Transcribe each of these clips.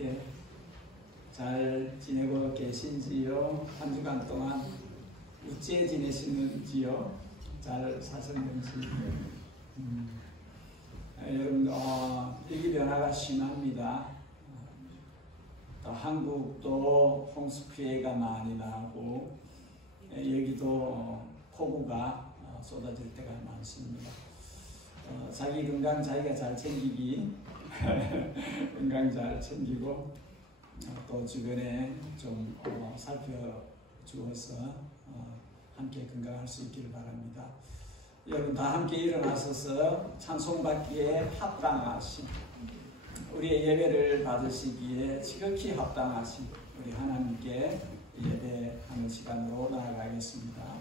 함께 잘 지내고 계신지요? 한 주간 동안 어찌 지내시는지요? 잘 사셨는지. 여러분, 일기 변화가 심합니다. 또 한국도 홍수 피해가 많이 나고 여기도 폭우가 쏟아질 때가 많습니다. 자기 건강 자기가 잘 챙기기 건강 잘 챙기고 또 주변에 좀 살펴주어서 함께 건강할 수 있기를 바랍니다. 여러분 다 함께 일어나셔서 찬송받기에 합당하신 우리의 예배를 받으시기에 지극히 합당하신 우리 하나님께 예배하는 시간으로 나아가겠습니다.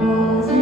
아버지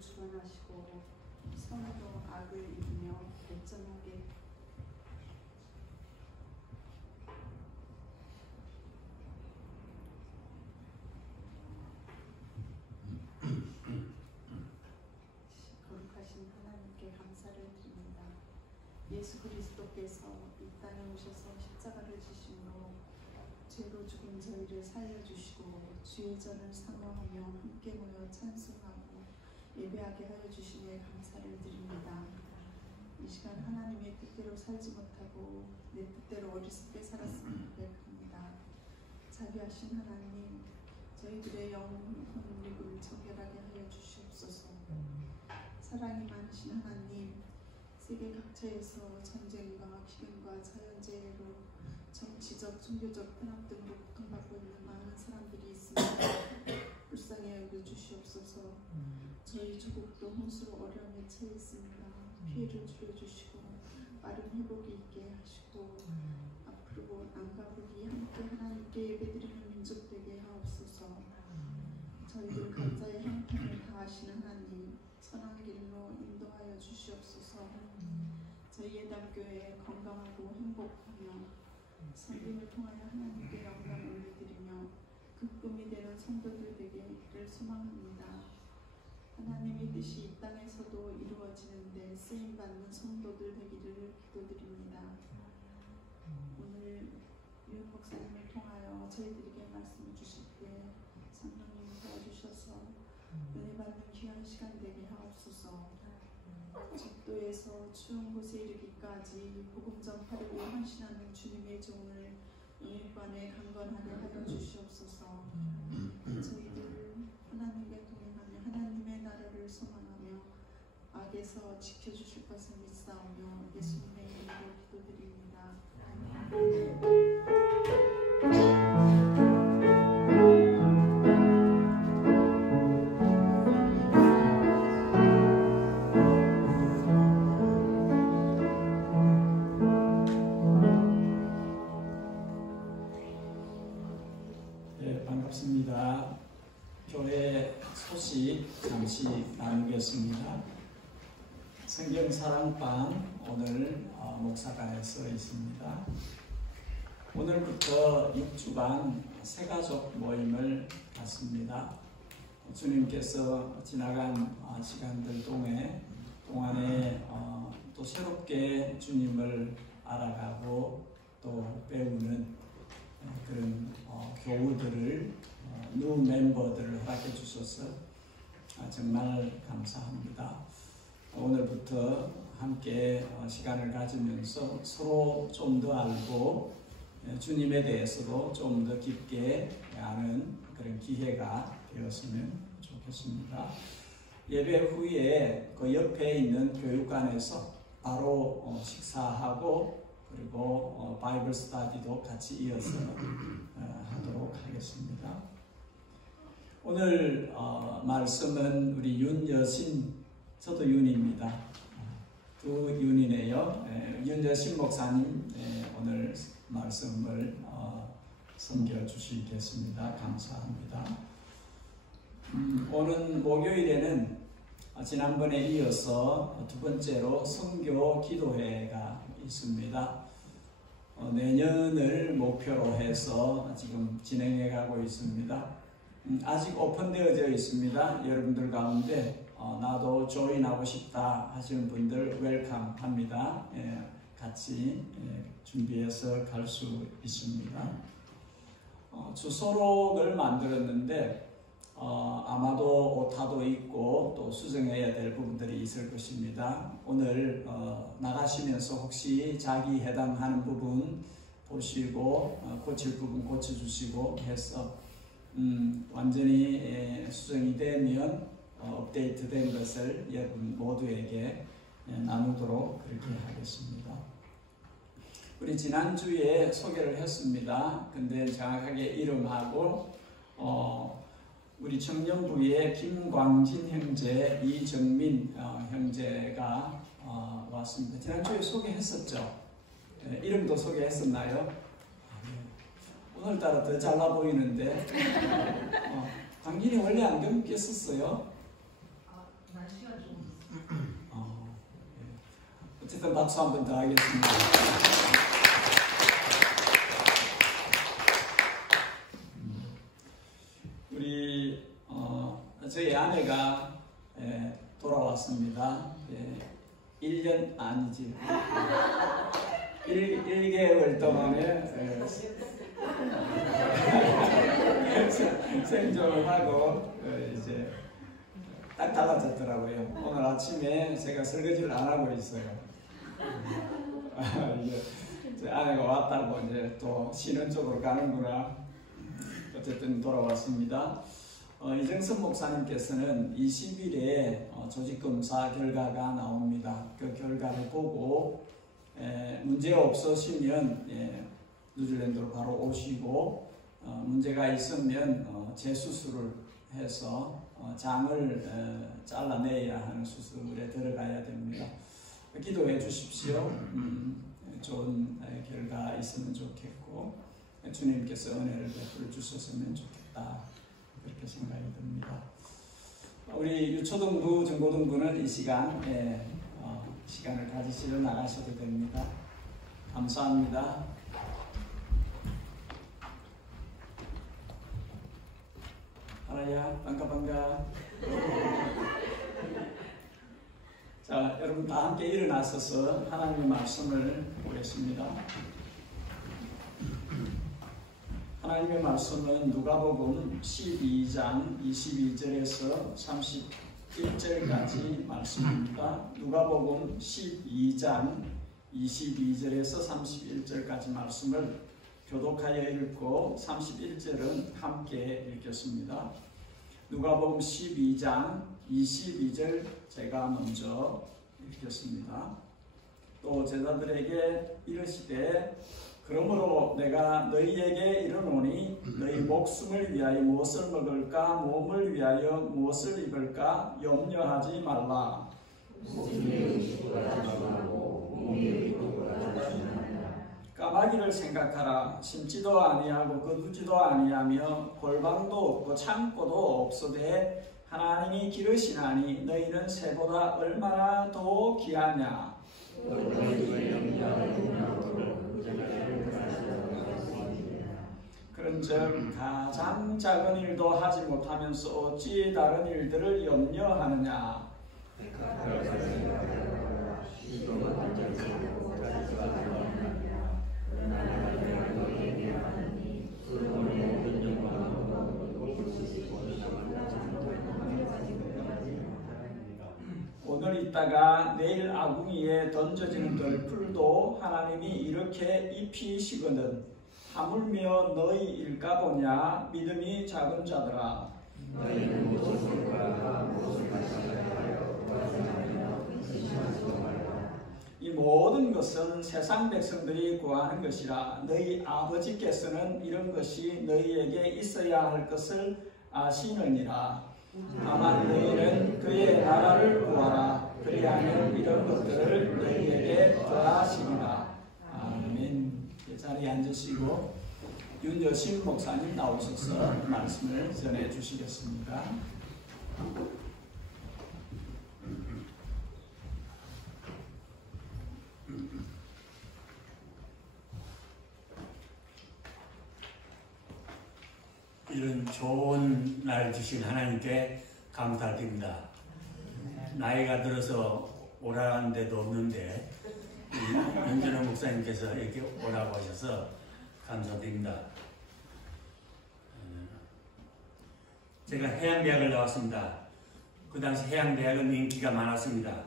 주관하시고 선으로 악을 이기며 발전하게 거룩하신 하나님께 감사를 드립니다. 예수 그리스도께서 이 땅에 오셔서 십자가를 지심으로 죄로 죽은 저희를 살려주시고 주의 전을 사모하며 함께 모여 찬송하고 예배하게 하여 주시니 감사를 드립니다. 이 시간 하나님의 뜻대로 살지 못하고 내 뜻대로 어리석게 살았음을 고백합니다. 자비하신 하나님, 저희들의 영혼 혼립을 정결하게 하여 주시옵소서. 사랑이 많으신 하나님, 세계 각처에서 전쟁과 기근과 자연재해로 정치적, 종교적 탄압 등으로 고통받고 있는 많은 사람들이 있습니다. 불쌍히 여겨 주시옵소서. 저희 조국도 홍수로 어려움에 처해 있습니다. 피해를 줄여주시고 빠른 회복이 있게 하시고 앞으로 남과 북이 함께 하나님께 예배드리는 민족 되게 하옵소서. 저희들 각자의 형편을 다하시는 하나님, 선한 길로 인도하여 주시옵소서. 저희 예담교회 건강하고 행복하며 섬김을 통하여 하나님께 영광을 올려드리며 극금이 되는 성도들 되기를 소망합니다. 하나님의 뜻이 이 땅에서도 이루어지는데 쓰임받는 성도들 되기를 기도드립니다. 오늘 유현 목사님을 통하여 저희들에게 말씀을 주실 때 성령님이 도와주셔서 은혜 받는 귀한 시간 되게 하옵소서. 적도에서 추운 곳에 이르기까지 복음 전파를 위해 헌신하는 주님의 종을 영육반에 강건하게 하여 주시옵소서. 저희들 하나님과 동행하며 하나님의 나라를 소망하며 악에서 지켜주실 것을 믿사오며 예수님의 이름으로 기도드립니다. 네, 반갑습니다. 교회 소식 잠시 나누겠습니다. 성경사랑방 오늘 목사관에서 있습니다. 오늘부터 6주간 새가족 모임을 갖습니다. 주님께서 지나간 시간들 동안에 또 새롭게 주님을 알아가고 또 배우는 그런 교우들을 뉴 멤버들을 허락해 주셔서 정말 감사합니다. 오늘부터 함께 시간을 가지면서 서로 좀 더 알고 주님에 대해서도 좀 더 깊게 아는 그런 기회가 되었으면 좋겠습니다. 예배 후에 그 옆에 있는 교육관에서 바로 식사하고 그리고 바이블 스터디도 같이 이어서 하도록 하겠습니다. 오늘 말씀은 우리 윤여신, 저도 윤입니다. 두 윤이네요. 윤여신 목사님 오늘 말씀을 섬겨주시겠습니다. 감사합니다. 오는 목요일에는 지난번에 이어서 두 번째로 선교 기도회가 있습니다. 내년을 목표로 해서 지금 진행해 가고 있습니다. 아직 오픈되어져 있습니다. 여러분들 가운데 나도 조인하고 싶다 하시는 분들 웰컴 합니다. 같이 준비해서 갈 수 있습니다. 주소록을 만들었는데 아마도 오타도 있고 또 수정해야 될 부분들이 있을 것입니다. 오늘 나가시면서 혹시 자기 해당하는 부분 보시고 고칠 부분 고쳐주시고 해서 완전히 수정이 되면 업데이트된 것을 여러분 모두에게 나누도록 그렇게 하겠습니다. 우리 지난주에 소개를 했습니다. 근데 정확하게 이름하고 우리 청년부의 김광진 형제, 이정민 형제가 왔습니다. 지난주에 소개했었죠? 이름도 소개했었나요? 오늘따라 더 잘나 보이는데 광진이 원래 안경 꼈었어요? 날씨가 좀 어쨌든 박수 한 번 더 하겠습니다. 우리 저희 아내가 돌아왔습니다. 1년 아니지 1개월 동안에 생존을 하고 이제 딱 달라졌더라고요. 오늘 아침에 제가 설거지를 안 하고 있어요. 이제 제 아내가 왔다고 이제 또 쉬는 쪽으로 가는구나. 어쨌든 돌아왔습니다. 이정선 목사님께서는 20일에 조직검사 결과가 나옵니다. 그 결과를 보고 문제 없으시면 뉴질랜드로 바로 오시고 문제가 있으면 재수술을 해서 장을 잘라내야 하는 수술에 들어가야 됩니다. 기도해 주십시오. 좋은 결과 있으면 좋겠고 주님께서 은혜를 베풀어 주셨으면 좋겠다 그렇게 생각이 듭니다. 우리 유초등부, 중고등부는 이 시간에 시간을 가지시러 나가셔도 됩니다. 감사합니다. 하나야 반가. 자, 여러분 다 함께 일어나셔서 하나님의 말씀을 보겠습니다. 하나님의 말씀은 누가복음 12장 22절에서 31절까지 말씀입니다. 누가복음 12장 22절에서 31절까지 말씀을 교독하여 읽고 31절은 함께 읽겠습니다. 누가복음 12장 22절 제가 먼저 읽겠습니다. 또 제자들에게 이르시되 그러므로 내가 너희에게 이르노니 너희 목숨을 위하여 무엇을 먹을까 몸을 위하여 무엇을 입을까 염려하지 말라. 까마귀를 생각하라. 심지도 아니하고 거두지도 아니하며 골방도 없고 창고도 없으되 하나님이 기르시나니 너희는 새보다 얼마나 더 귀하냐. 그런즉 가장 작은 일도 하지 못하면서 어찌 다른 일들을 염려하느냐. 오늘 있다가 내일 아궁이에 던져지는 들풀도 하나님이 이렇게 입히시거든 하물며 너희 일까 보냐. 믿음이 작은 자들아. 너희는 무엇을 구할까 무엇을 하시려 이 모든 것은 세상 백성들이 구하는 것이라. 너희 아버지께서는 이런 것이 너희에게 있어야 할 것을 아시느니라. 다만 너희는 그의 나라를 구하라. 그리하면 이런 것들을 너희에게 더하시리라. 아멘. 자리에 앉으시고 윤여신 목사님 나오셔서 말씀을 전해 주시겠습니다. 이런 이런 좋은 날 주신 하나님께 감사드립니다. 나이가 들어서 오라는 데도 없는데 윤준호 목사님께서 이렇게 오라고 하셔서 감사드립니다. 제가 해양대학을 나왔습니다. 그 당시 해양대학은 인기가 많았습니다.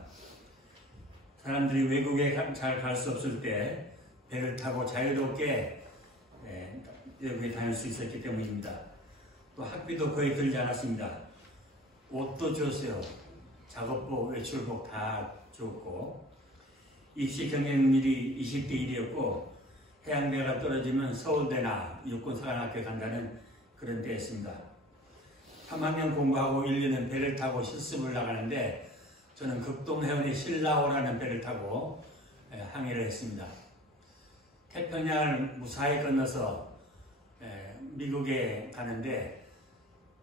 사람들이 외국에 잘 갈 수 없을 때 배를 타고 자유롭게 외국에 다닐 수 있었기 때문입니다. 또 학비도 거의 들지 않았습니다. 옷도 줬어요. 작업복, 외출복 다 줬고, 입시 경쟁률이 20대 1이었고 해양대가 떨어지면 서울대나 육군사관학교 간다는 그런 때였습니다. 3학년 공부하고 1년은 배를 타고 실습을 나가는데 저는 극동해운의 신라호라는 배를 타고 항해를 했습니다. 태평양을 무사히 건너서 미국에 가는데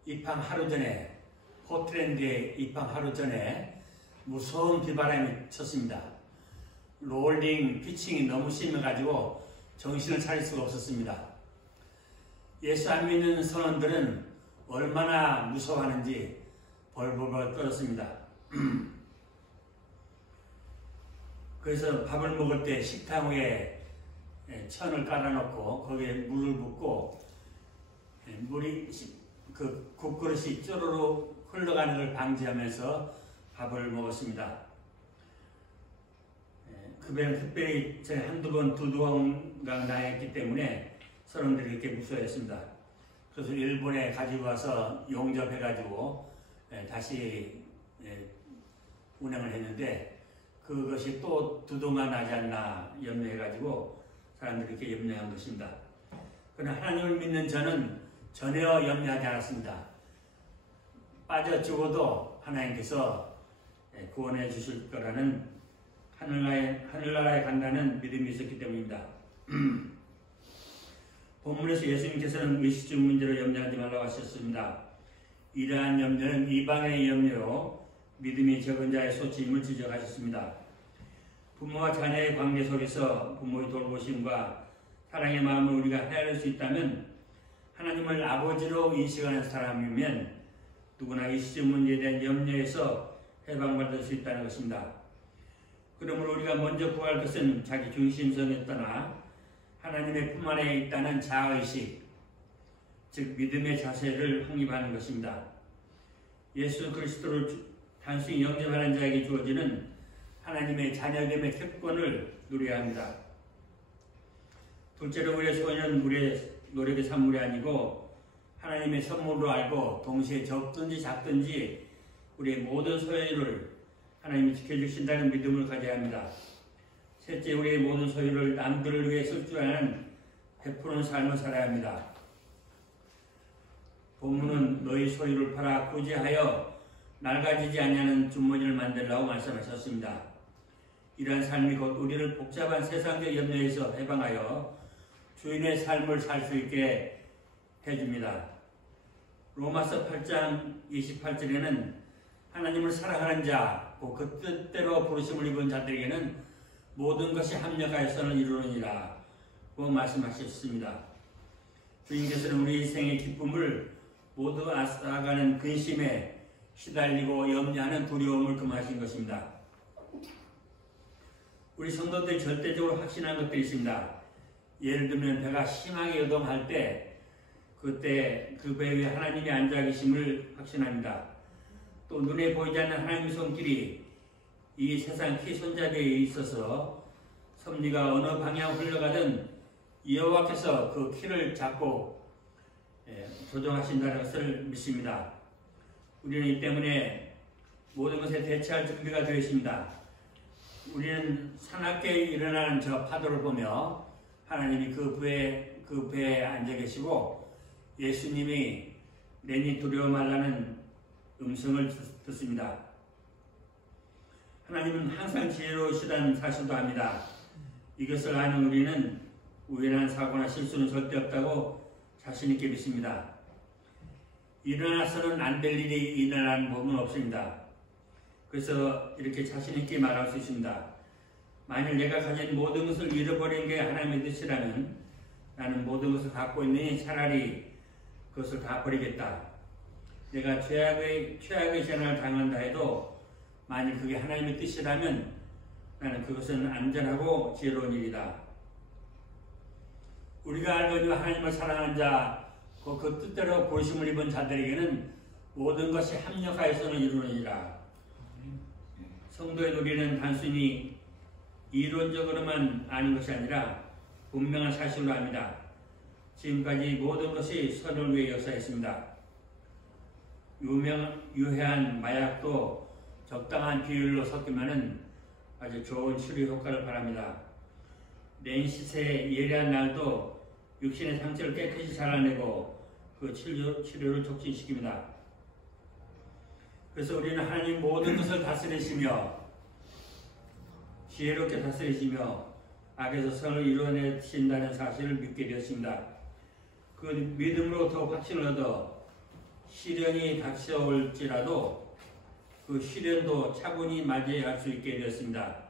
입항 하루 전에, 포틀랜드에 입항 하루 전에 무서운 비바람이 쳤습니다. 롤링, 피칭이 너무 심해가지고 정신을 차릴 수가 없었습니다. 예수 안 믿는 선원들은 얼마나 무서워하는지 벌벌벌 떨었습니다. 그래서 밥을 먹을 때 식탁 위에 천을 깔아놓고 거기에 물을 붓고 물이 그 국그릇이 쪼르르 흘러가는 걸 방지하면서 밥을 먹었습니다. 그 배는 특별히 한두 번, 두두 번가 나했기 때문에 선원들이 이렇게 무서워했습니다. 그래서 일본에 가지고 와서 용접해가지고 다시 운행을 했는데 그것이 또 두도가 나지 않나 염려해가지고 사람들이 이렇게 염려한 것입니다. 그러나 하나님을 믿는 저는 전혀 염려하지 않았습니다. 빠져 죽어도 하나님께서 구원해 주실 거라는 하늘나라에 간다는 믿음이 있었기 때문입니다. 본문에서 예수님께서는 의식주 문제로 염려하지 말라고 하셨습니다. 이러한 염려는 이방의 염려요 믿음이 적은 자의 소치임을 지적하셨습니다. 부모와 자녀의 관계 속에서 부모의 돌보심과 사랑의 마음을 우리가 헤아릴 수 있다면 하나님을 아버지로 인식하는 사람이면 누구나 의식주 문제에 대한 염려에서 해방받을 수 있다는 것입니다. 그러므로 우리가 먼저 구할 것은 자기 중심성에 떠나 하나님의 품 안에 있다는 자아의식, 즉 믿음의 자세를 확립하는 것입니다. 예수 그리스도를 단순히 영접하는 자에게 주어지는 하나님의 자녀됨의 특권을 누려야 합니다. 둘째로 우리의 소원은 우리의 노력의 산물이 아니고 하나님의 선물로 알고 동시에 적든지 작든지 우리의 모든 소유를 하나님이 지켜주신다는 믿음을 가져야 합니다. 셋째, 우리의 모든 소유를 남들을 위해 쓸 줄 아는 베푸는 삶을 살아야 합니다. 본문은 너희 소유를 팔아 구제하여 낡아지지 아니하는 주머니를 만들라고 말씀하셨습니다. 이러한 삶이 곧 우리를 복잡한 세상적 염려에서 해방하여 주인의 삶을 살 수 있게 해줍니다. 로마서 8장 28절에는 하나님을 사랑하는 자, 그 뜻대로 부르심을 입은 자들에게는 모든 것이 합력하여 선을 이루느니라 고 말씀하셨습니다. 주님께서는 우리 인생의 기쁨을 모두 앗아가는 근심에 시달리고 염려하는 두려움을 금하신 것입니다. 우리 성도들이 절대적으로 확신한 것들이 있습니다. 예를 들면 배가 심하게 요동할 때 그때 그 배 위에 하나님이 앉아 계심을 확신합니다. 또 눈에 보이지 않는 하나님의 손길이 이 세상 키 손잡이에 있어서 섭리가 어느 방향 흘러가든 여호와께서 그 키를 잡고 조정하신다는 것을 믿습니다. 우리는 이 때문에 모든 것에 대처할 준비가 되어 있습니다. 우리는 사납게 일어나는 저 파도를 보며 하나님이 그 배에 앉아 계시고 예수님이 내니 두려워 말라는 음성을 듣습니다. 하나님은 항상 지혜로우시다는 사실도 압니다. 이것을 아는 우리는 우연한 사고나 실수는 절대 없다고 자신있게 믿습니다. 일어나서는 안 될 일이 일어나는 법은 없습니다. 그래서 이렇게 자신있게 말할 수 있습니다. 만일 내가 가진 모든 것을 잃어버린 게 하나님의 뜻이라면 나는 모든 것을 갖고 있으니 차라리 그것을 다 버리겠다. 내가 최악의 재난을 당한다 해도 만일 그게 하나님의 뜻이라면 나는 그것은 안전하고 지혜로운 일이다. 우리가 알거니와 하나님을 사랑하는 자, 그 뜻대로 부르심을 입은 자들에게는 모든 것이 합력하여서는 이루느니라. 성도의 누리는 단순히 이론적으로만 아는 것이 아니라 분명한 사실로 합니다. 지금까지 모든 것이 선을 위해 역사했습니다. 유해한 마약도 적당한 비율로 섞으면 아주 좋은 치료 효과를 바랍니다. 낸시스의 예리한 날도 육신의 상처를 깨끗이 잘라내고 그 치료를 촉진시킵니다. 그래서 우리는 하나님 모든 것을 다스리시며 지혜롭게 다스리시며 악에서 선을 이루어내신다는 사실을 믿게 되었습니다. 그 믿음으로 더욱 확신을 얻어 시련이 닥쳐올지라도 그 시련도 차분히 맞이할 수 있게 되었습니다.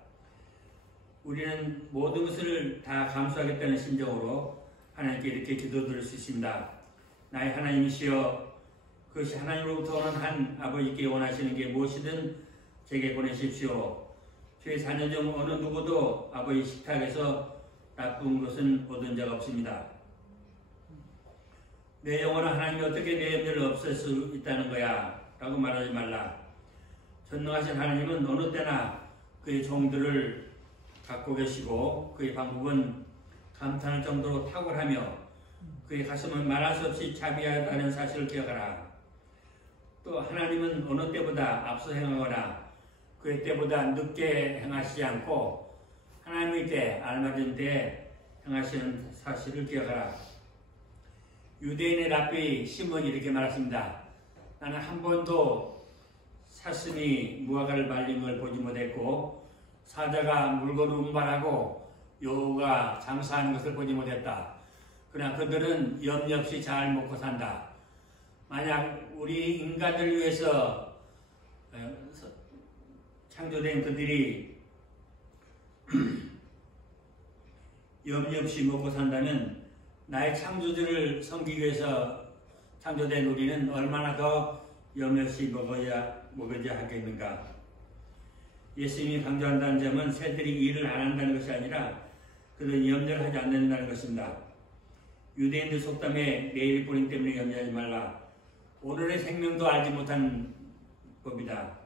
우리는 모든 것을 다 감수하겠다는 심정으로 하나님께 이렇게 기도드릴 수 있습니다. 나의 하나님이시여, 그것이 하나님으로부터 오는 한 아버지께 원하시는 게 무엇이든 제게 보내십시오. 저희 4년 전 어느 누구도 아버지 식탁에서 나쁜 것은 얻은 적 없습니다. 내 영혼은 하나님이 어떻게 내 염려를 없앨 수 있다는 거야 라고 말하지 말라. 전능하신 하나님은 어느 때나 그의 종들을 갖고 계시고 그의 방법은 감탄할 정도로 탁월하며 그의 가슴은 말할 수 없이 자비하다는 사실을 기억하라. 또 하나님은 어느 때보다 앞서 행하거나 그의 때보다 늦게 행하시지 않고 하나님의 때, 알맞은 때에 행하시는 사실을 기억하라. 유대인의 랍비 시몬이 이렇게 말했습니다. 나는 한 번도 사슴이 무화과를 말린 걸 보지 못했고 사자가 물건을 운반하고 여우가 장사하는 것을 보지 못했다. 그러나 그들은 염려 없이 잘 먹고 산다. 만약 우리 인간들 위해서 창조된 그들이 염려 없이 먹고 산다면 나의 창조주를 섬기기 위해서 창조된 우리는 얼마나 더 염려 없이 먹어야 하겠는가. 예수님이 강조한다는 점은 새들이 일을 안 한다는 것이 아니라 그들은 염려를 하지 않는다는 것입니다. 유대인들 속담에 내일 뿌림 때문에 염려하지 말라. 오늘의 생명도 알지 못한 법이다.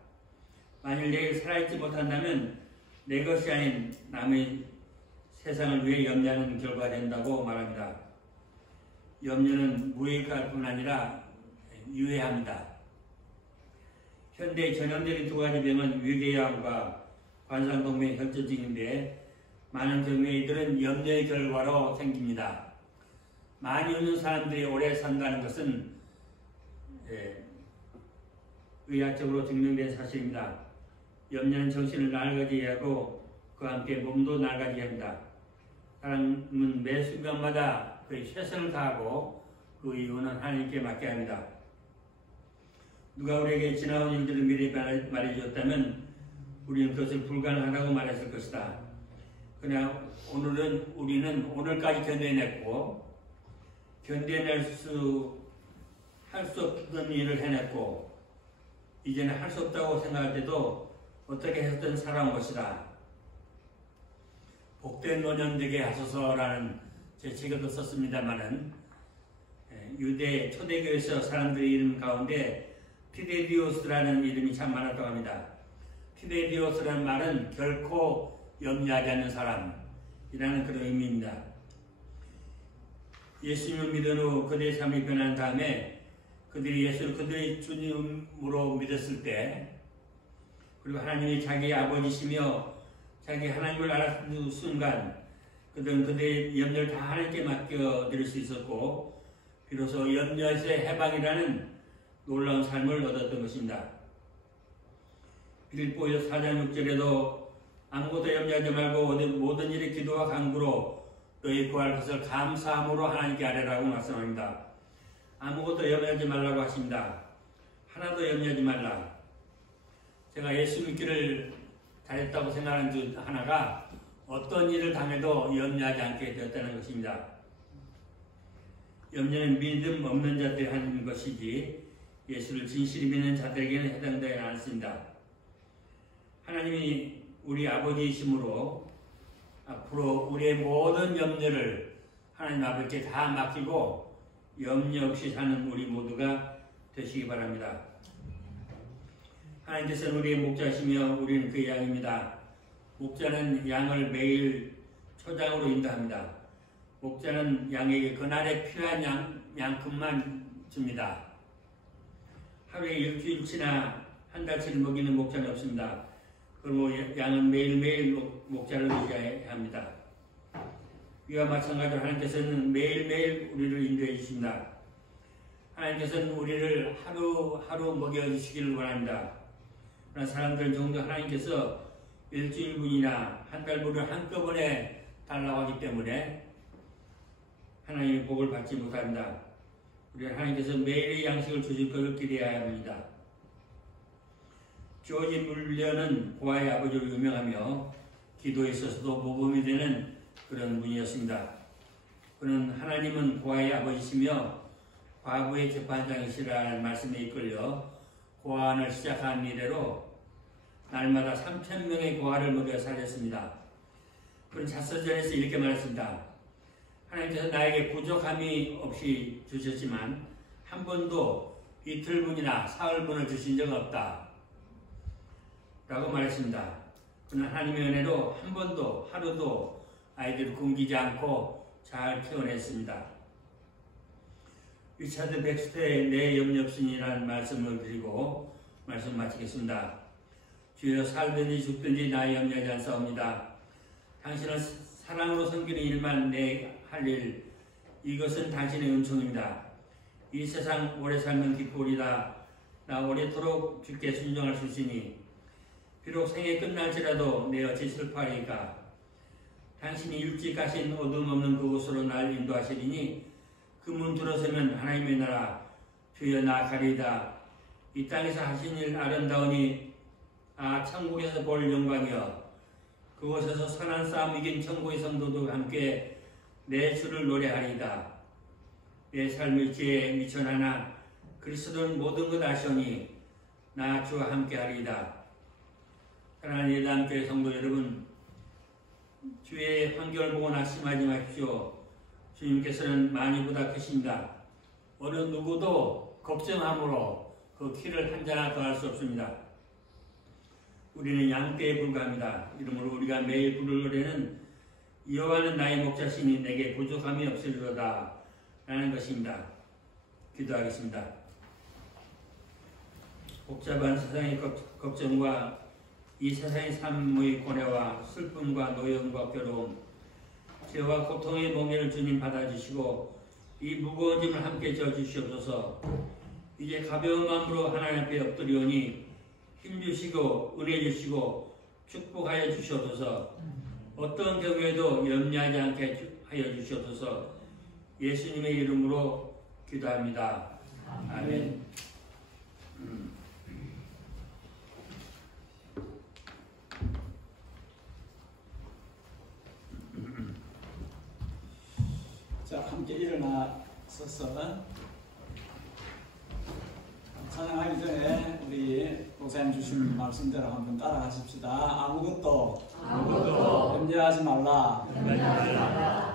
만일 내일 살아있지 못한다면 내 것이 아닌 남의 세상을 위해 염려하는 결과가 된다고 말합니다. 염려는 무익할 뿐 아니라 유해합니다. 현대 전염되는 두 가지 병은 위궤양과 관상동맥 혈전증인데 많은 경우에 이들은 염려의 결과로 생깁니다. 많이 웃는 사람들이 오래 산다는 것은 의학적으로 증명된 사실입니다. 염려는 정신을 낡아지게 하고 그와 함께 몸도 낡아지게 합니다. 사람은 매 순간마다 그의 최선을 다하고 그 이유는 하나님께 맡게 합니다. 누가 우리에게 지나온 일들을 미리 말해주었다면 우리는 그것을 불가능하다고 말했을 것이다. 그러나 우리는 오늘까지 견뎌냈고 할 수 없던 일을 해냈고 이제는 할 수 없다고 생각할 때도 어떻게 해서든 살아온 것이다. 복된 노년 되게 하소서라는 제 책에도 썼습니다마는 유대 초대교회에서 사람들의 이름 가운데 티데디오스라는 이름이 참 많았다고 합니다. 티데디오스라는 말은 결코 염려하지 않는 사람이라는 그런 의미입니다. 예수님을 믿은 후 그들의 삶이 변한 다음에 그들이 예수를 그들의 주님으로 믿었을 때 그리고 하나님이 자기 아버지시며 자기 하나님을 알았는 순간 그들은 그들의 염려를 다 하나님께 맡겨드릴 수 있었고 비로소 염려에서의 해방이라는 놀라운 삶을 얻었던 것입니다. 빌립보서 4장 6절에도 아무것도 염려하지 말고 모든 일에 기도와 간구로 너희 구할 것을 감사함으로 하나님께 아뢰라고 말씀합니다. 아무것도 염려하지 말라고 하십니다. 하나도 염려하지 말라. 제가 예수 믿기를 잘했다고 생각하는 중 하나가 어떤 일을 당해도 염려하지 않게 되었다는 것입니다. 염려는 믿음 없는 자들이 하는 것이지 예수를 진실히 믿는 자들에게는 해당되지 않습니다. 하나님이 우리 아버지이심으로 앞으로 우리의 모든 염려를 하나님 아버지께 다 맡기고 염려 없이 사는 우리 모두가 되시기 바랍니다. 하나님께서는 우리의 목자시며 우리는 그의 양입니다. 목자는 양을 매일 초장으로 인도합니다. 목자는 양에게 그날에 필요한 양큼만 줍니다. 하루에 일주일치나 한 달치를 먹이는 목자는 없습니다. 그리고 양은 매일매일 목자를 의지해야 합니다. 이와 마찬가지로 하나님께서는 매일매일 우리를 인도해 주십니다. 하나님께서는 우리를 하루하루 먹여주시기를 원합니다. 그러나 사람들은 종종 하나님께서 일주일분이나 한 달분을 한꺼번에 달라고 하기 때문에 하나님의 복을 받지 못합니다. 우리는 하나님께서 매일의 양식을 주실 것을 기대해야 합니다. 조지 물려는 고아의 아버지로 유명하며 기도에 있어서도 모범이 되는 그런 분이었습니다. 그는 하나님은 고아의 아버지시며 과부의 재판장이시라는 말씀에 이끌려 고아원을 시작한 이래로 날마다 3,000명의 고아를 먹여 살렸습니다. 그는 자서전에서 이렇게 말했습니다. 하나님께서 나에게 부족함이 없이 주셨지만 한 번도 이틀분이나 사흘분을 주신 적은 없다 라고 말했습니다. 그는 하나님의 은혜로 한 번도 하루도 아이들을 굶기지 않고 잘 키워냈습니다. 리차드 백스터의 내 염려 없으니라는 말씀을 드리고 말씀 마치겠습니다. 주여 살든지 죽든지 나 염려하지 않사옵니다. 당신은 사랑으로 섬기는 일만 내 할 일, 이것은 당신의 은총입니다. 이 세상 오래 살면 기쁘리다. 나 오래도록 주께 순종할 수 있으니 비록 생애 끝날지라도 내 어찌 슬퍼하리까. 당신이 일찍 가신 어둠 없는 그곳으로 날 인도하시리니 그 문 들어서면 하나님의 나라 주여 나아가리이다. 이 땅에서 하신 일 아름다우니 천국에서 볼 영광이여. 그곳에서 선한 싸움 이긴 천국의 성도도 함께 내 주를 노래하리이다. 내 삶의 지혜에 미천하나 그리스도는 모든 것 아시오니 나 주와 함께하리이다. 사랑하는 예담교회 성도 여러분, 주의 환경을 보고 낙심하지 마십시오. 주님께서는 많이보다 크십니다. 어느 누구도 걱정함으로 그 키를 한 자나 더할 수 없습니다. 우리는 양떼에 불과합니다. 이러므로 우리가 매일 부를 노래는 여호와는 나의 목자시니 내게 부족함이 없으리로다 라는 것입니다. 기도하겠습니다. 복잡한 세상의 걱정과 이 세상의 삶의 고뇌와 슬픔과 노여움과 괴로움, 죄와 고통의 멍에를 주님 받아주시고 이 무거운 짐을 함께 져주시옵소서. 이제 가벼운 마음으로 하나님 앞에 엎드리오니 힘주시고 은혜 주시고 축복하여 주시옵소서. 어떤 경우에도 염려하지 않게 하여 주시옵소서. 예수님의 이름으로 기도합니다. 아멘. 자, 함께 일어나서서 찬양하기 전에 우리 목사님 주신 말씀대로 한번 따라가십시다. 아무것도 염려하지 말라.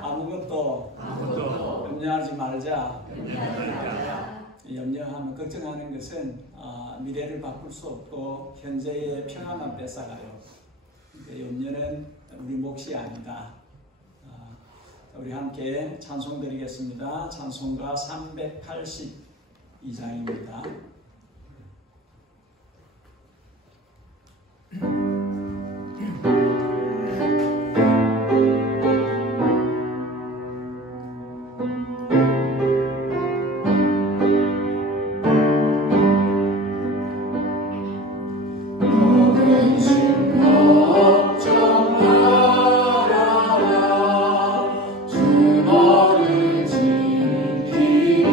아무것도 염려하지 말자. 염려하면 걱정하는 것은 미래를 바꿀 수 없고 현재의 평안만 뺏어가요. 염려는 우리 몫이 아니다. 우리 함께 찬송 드리겠습니다. 찬송가 382장입니다. 주 너를 지키리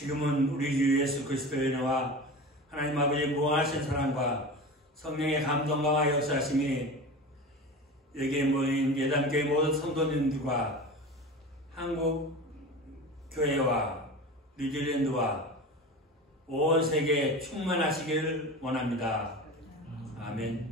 지금은 우리 주 예수 그리스도의 은혜와 하나님 아버지의 무한하신 사랑과 성령의 감동과 역사하심이 여기에 모인 예담교회 모든 성도님들과 한국 교회와 뉴질랜드와 온 세계에 충만하시기를 원합니다. 아멘.